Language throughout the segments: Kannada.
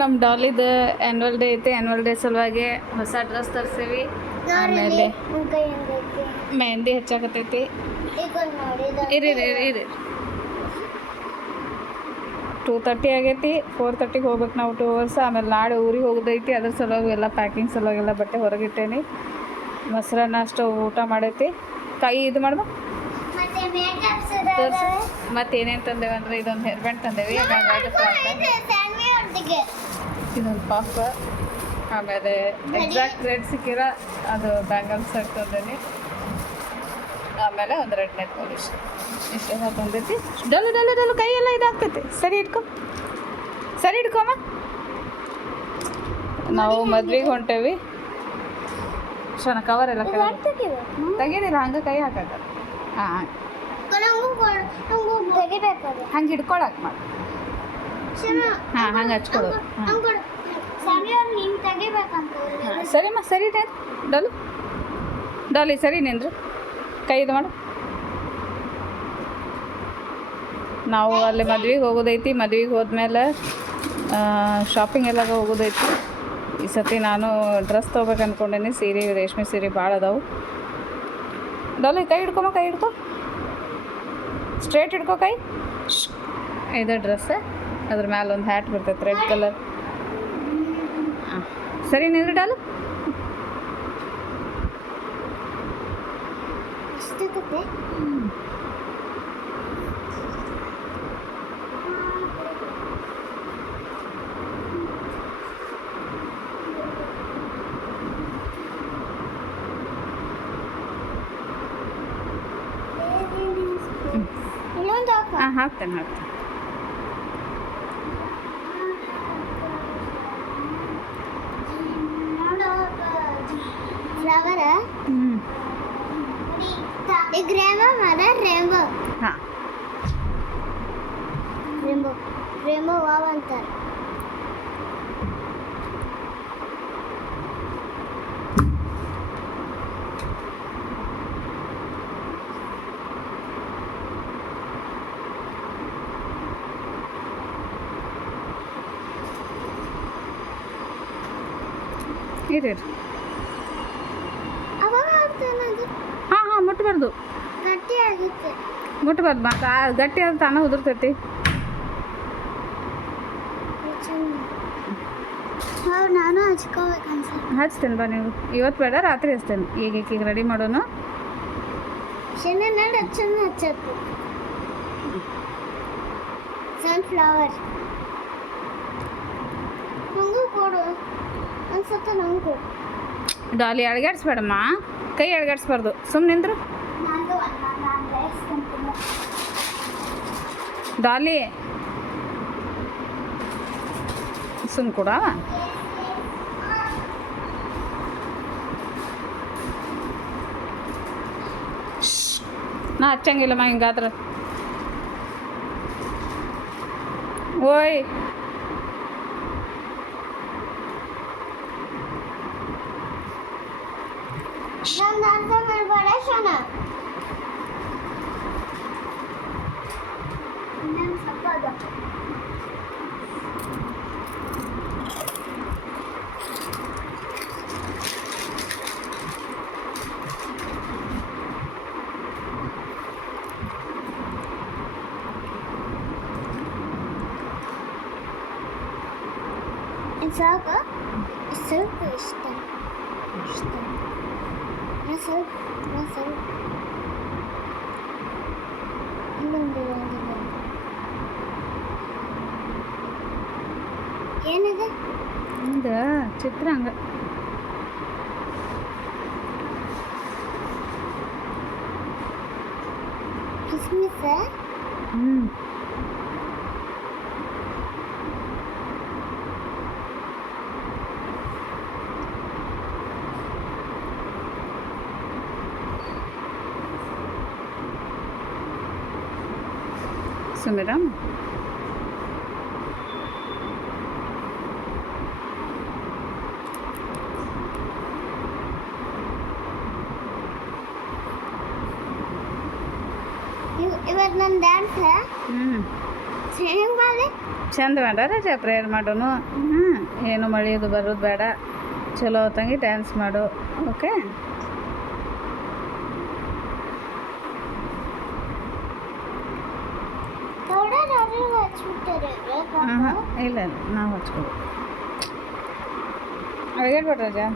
ನಮ್ಮ ಡಾಲಿದು ಆ್ಯನ್ವಲ್ ಡೇ ಐತಿ. ಆ್ಯನ್ವಲ್ ಡೇ ಸಲುವಾಗಿ ಹೊಸ ಡ್ರೆಸ್ ತರಿಸೀವಿ. ಆಮೇಲೆ ಮೆಹಂದಿ ಹಚ್ಚಾಕತ್ತೈತಿ. ಇರಿ 2:30 ಆಗೈತಿ. 4:30ಗೆ ಹೋಗ್ಬೇಕು ನಾವು 2 hours. ಆಮೇಲೆ ನಾಳೆ ಊರಿಗೆ ಹೋಗೋದೈತಿ. ಅದ್ರ ಸಲುವಾಗಿ ಎಲ್ಲ ಪ್ಯಾಕಿಂಗ್ ಸಲುವಾಗೆಲ್ಲ ಬಟ್ಟೆ ಹೊರಗಿಟ್ಟೇನಿ. ಮೊಸರನ್ನ ಅಷ್ಟು ಊಟ ಮಾಡೈತಿ. ಕೈ ಇದು ಮಾಡ್ಬ ಮತ್ತು ಏನೇನು ತಂದೇವೆ ಅಂದರೆ ಇದೊಂದು ಹೇರ್ ಬ್ಯಾಂಡ್ ತಂದೇವಿ. ಇದೊಂದು ಪಾಪ್, ಆಮೇಲೆ ಎಕ್ಸಾಕ್ಟ್ ರೇಟ್ ಸಿಕ್ಕಿರ ಅದು ಬ್ಯಾಂಗಲ್ಸ್ ತಂದೇನಿ. ಆಮೇಲೆ ಒಂದು ರೆಡ್ ನೆಟ್ ಪಾಲಿಶ್ ಇಷ್ಟೆಲ್ಲ ತಂದೈತಿ. ಡಲ್ಲು ಕೈಯೆಲ್ಲ ಇದಾಗ್ತೈತಿ. ಸರಿ ಇಟ್ಕೊಮ್ಮ. ನಾವು ಮದ್ವೆಗೆ ಹೊಂಟೇವಿ. ಕವರ್ ಎಲ್ಲ ತೆಗೀರಿಲ್ಲ, ಹಂಗೆ ಕೈ ಹಾಕಾಕ. ಹಾಂ ಹಂಗೆ ಹಿಡ್ಕೊಳಕ್ಕೆ ಮಾಡಿ. ಹಾಂ ಹಂಗೆ ಹಚ್ಕೊಡು. ಸರಿಮ್ಮ, ಸರಿ ಡಾಲಿ ಸರಿ ನಿಂದ್ರು. ಕೈ ಇದು ಮಾಡು. ನಾವು ಅಲ್ಲಿ ಮದ್ವೆಗೆ ಹೋಗೋದೈತಿ. ಮದ್ವೆಗೆ ಹೋದ್ಮೇಲೆ ಶಾಪಿಂಗ್ ಎಲ್ಲ ಹೋಗೋದೈತಿ. ಈ ಸತಿ ನಾನು ಡ್ರೆಸ್ ತೊಗೋಬೇಕು ಅಂದ್ಕೊಂಡೇನಿ. ಸೀರೆ, ರೇಷ್ಮೆ ಸೀರೆ ಭಾಳ ಅದಾವು. ಡಾಲಿ ಕೈ ಹಿಡ್ಕೊಮ್ಮ, ಕೈ ಹಿಡ್ಕೊ. ಸ್ಟ್ರೇಟ್ ಹಿಡ್ಕೊ ಕೈ. ಇದು ಡ್ರೆಸ್, ಅದ್ರ ಮ್ಯಾಲೆ ಒಂದು ಹ್ಯಾಟ್ ಬರ್ತೈತೆ ರೆಡ್ ಕಲರ್. ಹಾಂ ಸರಿ ನಿಂದ್ರು ಡಾಲು. ಹಾಂ ಹಾಕ್ತೇನೆ. ಫ್ಲವರ್ ಈಗ ರೇಂಬೋ ಹಾಂ ರೇಂಬೋ ವಾವ್ ಅಂತಾರೆ. ಇರಿ ಅವಾಗ ಆಗ್ತಾನದು. ಹಾಂ ಮುಟ್ಬಾರ್ದು, ಗಟ್ಟಿ ಆಗುತ್ತೆ. ಮುಟ್ಬಾರ್ದು. ಗಟ್ಟಿ ಆದ್ರೆ ತಾನೇ ಉದುರ್ತೈತಿ. ನಾನು ಹಚ್ಕೋಬೇಕು ಅನ್ಸುತ್ತೆ. ಹಚ್ತೇನೆ ಬಾ ನೀವು. ಇವತ್ತು ಬೇಡ, ರಾತ್ರಿ ಹಚ್ತೇನೆ. ಈಗ ರೆಡಿ ಮಾಡೋಣ. ಚೆನ್ನ ಹಚ್ಚತ್ತು. ಸನ್ಫ್ಲವರ್ ನಂಗೂ ಕೊಡು ಅನ್ಸುತ್ತೆ. ನಂಗೂ ಕೊಡು. ಡಾಲಿ ಅಳಗಾಡ್ಸ್ಬೇಡಮ್ಮ, ಕೈ ಅಳಗಾಡ್ಸ್ಬಾರ್ದು. ಸುಮ್ಮನೆ ನಿಂದ್ರು ಡಾಲಿ. ಸುಮ್ಮ ಕೂಡ ನಾ ಹಚ್ಚಂಗಿಲ್ಲಮ್ಮ ಹಿಂಗಾದ್ರೆ. ಓಯ್ ನಾನು ಅರ್ಥ ಮಾಡಬೇಡ ಶೋನ. ಇನ್ನೊಂದು ಸ್ವಲ್ಪ ಅದು. ಸಾಕ ಸ್ವಲ್ಪ ಇಷ್ಟ ಸ್ವಲ್ಪ ಇನ್ನೊಂದು ಏನಿದೆ ಹಿಂಗ ಚಿತ್ರ ಹಂಗ ಕಿಸ್ಮಿಸ್. ಸುಮಿರಾ ಇವತ್ತು ನನ್ನ ಡ್ಯಾನ್ಸ್ ಹೆಂಗೆ ಮಾಡಿ ಚಂದ ಬೇಡ ರಜಾ ಪ್ರೇಯರ್ ಮಾಡೋನು ಏನು ಮಳೆಯೋದು ಬರೋದು ಬೇಡ ಚಲೋ ಹೊತ್ತಂಗೆ ಡ್ಯಾನ್ಸ್ ಮಾಡು ಓಕೆ ಪೌಡರ್ ಯಾರು ಹಚ್ಬಿಟ್ಟಾರೆ ಹಾಂ ಇಲ್ಲ ನಾವು ಹಚ್ಕೊಡು ಹೇಳ್ಬೇಡ ರಜಾ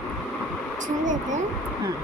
ಚೆನ್ನಾಗಿದೆ ಹಾಂ